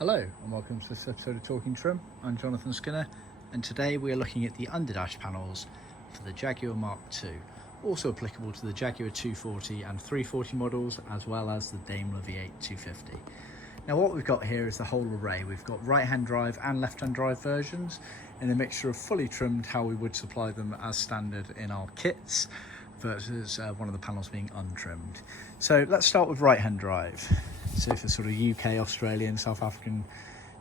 Hello and welcome to this episode of Talking Trim. I'm Jonathon Skinner and today we are looking at the Underdash panels for the Jaguar MK2, also applicable to the Jaguar 240 and 340 models as well as the Daimler V8 250. Now what we've got here is the whole array. We've got right hand drive and left hand drive versions in a mixture of fully trimmed how we would supply them as standard in our kits versus one of the panels being untrimmed. So let's start with right hand drive. So for sort of UK, Australian, South African,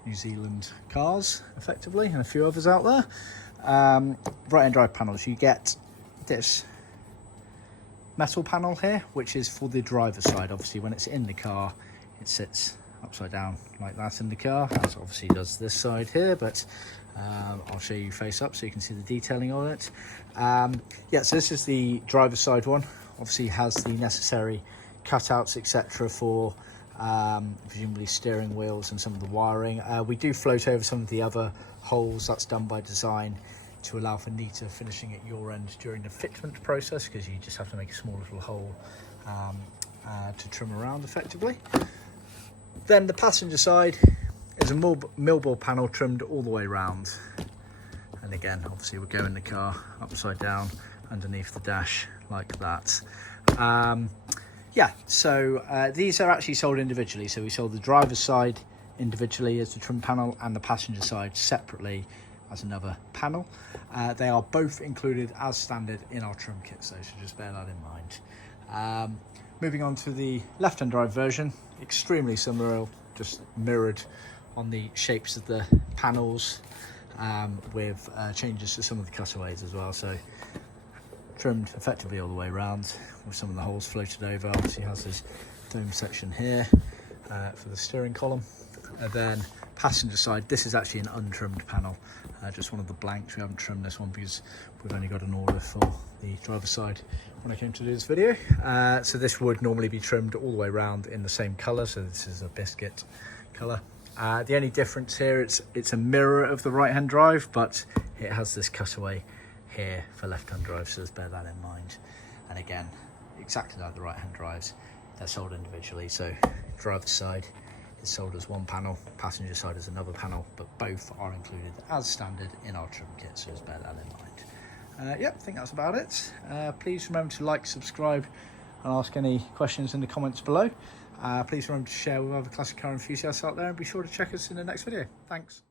New Zealand cars effectively, and a few others out there. Right hand drive panels, you get this metal panel here, which is for the driver's side. Obviously when it's in the car, it sits upside down like that in the car, as obviously does this side here, but I'll show you face up so you can see the detailing on it. Yeah, so this is the driver's side one. Obviously has the necessary cutouts etc for presumably steering wheels and some of the wiring. We do float over some of the other holes. That's done by design to allow for neater finishing at your end during the fitment process, because you just have to make a small little hole to trim around effectively. Then the passenger side is a millboard panel trimmed all the way around, and again obviously we'll go in the car upside down underneath the dash like that. Yeah, so these are actually sold individually. So we sold the driver's side individually as the trim panel and the passenger side separately as another panel. They are both included as standard in our trim kit, so just bear that in mind. Moving on to the left-hand drive version, extremely similar, just mirrored on the shapes of the panels with changes to some of the cutaways as well. So trimmed effectively all the way around with some of the holes floated over. Obviously has this dome section here for the steering column. And then passenger side, this is actually an untrimmed panel, just one of the blanks. We haven't trimmed this one because we've only got an order for the driver's side when I came to do this video. So this would normally be trimmed all the way around in the same colour, so this is a biscuit colour. The only difference here, it's a mirror of the right hand drive, but it has this cutaway here for left hand drive, so just bear that in mind. And again, exactly like the right hand drives, they're sold individually. So driver's side is sold as one panel, passenger side is another panel, but both are included as standard in our trim kit, so just bear that in mind. Yep, I think that's about it. Please remember to like, subscribe and ask any questions in the comments below. Please remember to share with other classic car enthusiasts out there, and be sure to check us in the next video. Thanks.